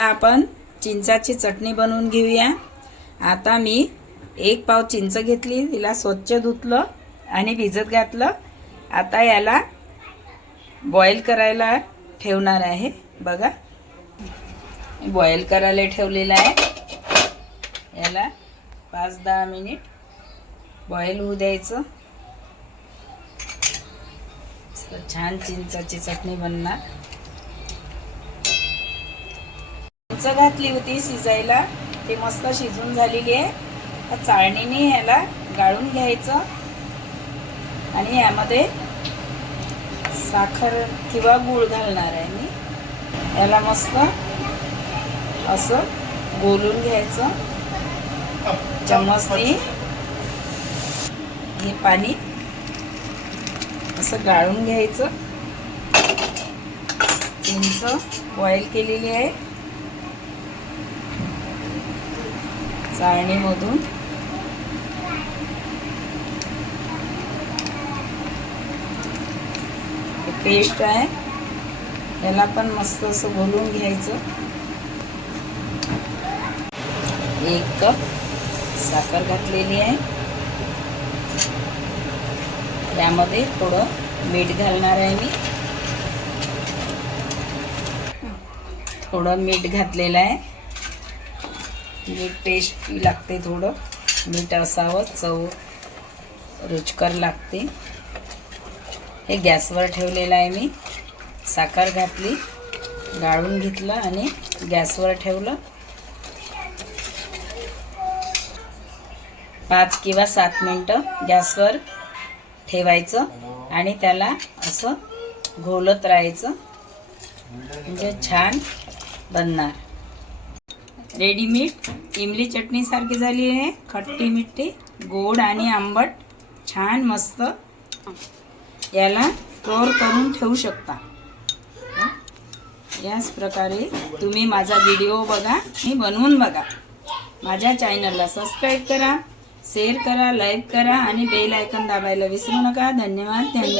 आपण चिंचाची चटणी बनवून घेऊया. आता मी एक पाव चिंच घेतली तिला स्वच्छ धुतलं आणि भिजत घातलं. आता याला बॉईल करायला ठेवणार आहे. बघा. बॉईल करायला ठेवलेलं आहे. याला पाच दहा मिनिट बॉईल होऊ द्यायचं. छान चिंचाची चटणी बनणार. चिंच घातली होती शिजायला. ती मस्त शिजून झालेली आहे. चाळणीने याला गाळून घ्यायचं. आणि यामध्ये साखर किंवा गूळ घालणार आहे मी. याला मस्त असं गोलून घ्यायचं. चम्मचने हे पाणी असं गाळून घ्यायचं. चिंच बॉईल केलेली आहे. चाळणीमधून. पेस्ट आहे. याला पण मस्त असं घोलून घ्यायचं. एक कप साखर घातलेली आहे. त्यामध्ये थोडं मीठ घालणार आहे मी. थोडं मीठ घातलेलं आहे. म्हणजे मीठ टेस्ट लागते थोडं. मीठ असावं चव रुचकर लागते. हे गॅसवर ठेवलेलं आहे मी. साखर घातली गाळून घेतलं आणि गॅसवर ठेवलं. पाच किंवा सात मिनटं गॅसवर ठेवायचं आणि त्याला असं घोलत राहायचं. म्हणजे छान बनणार. रेडीमेड इमली चटणीसारखी झाली आहे. खट्टी मिठी गोड आणि आंबट. छान मस्त. याला स्टोअर करून ठेवू शकता. याच प्रकारे तुम्ही माझा व्हिडिओ बघा आणि बनवून बघा. माझ्या चॅनलला सबस्क्राईब करा शेअर करा लाईक करा आणि बेल आयकन दाबायला विसरू नका. धन्यवाद धन्यवाद.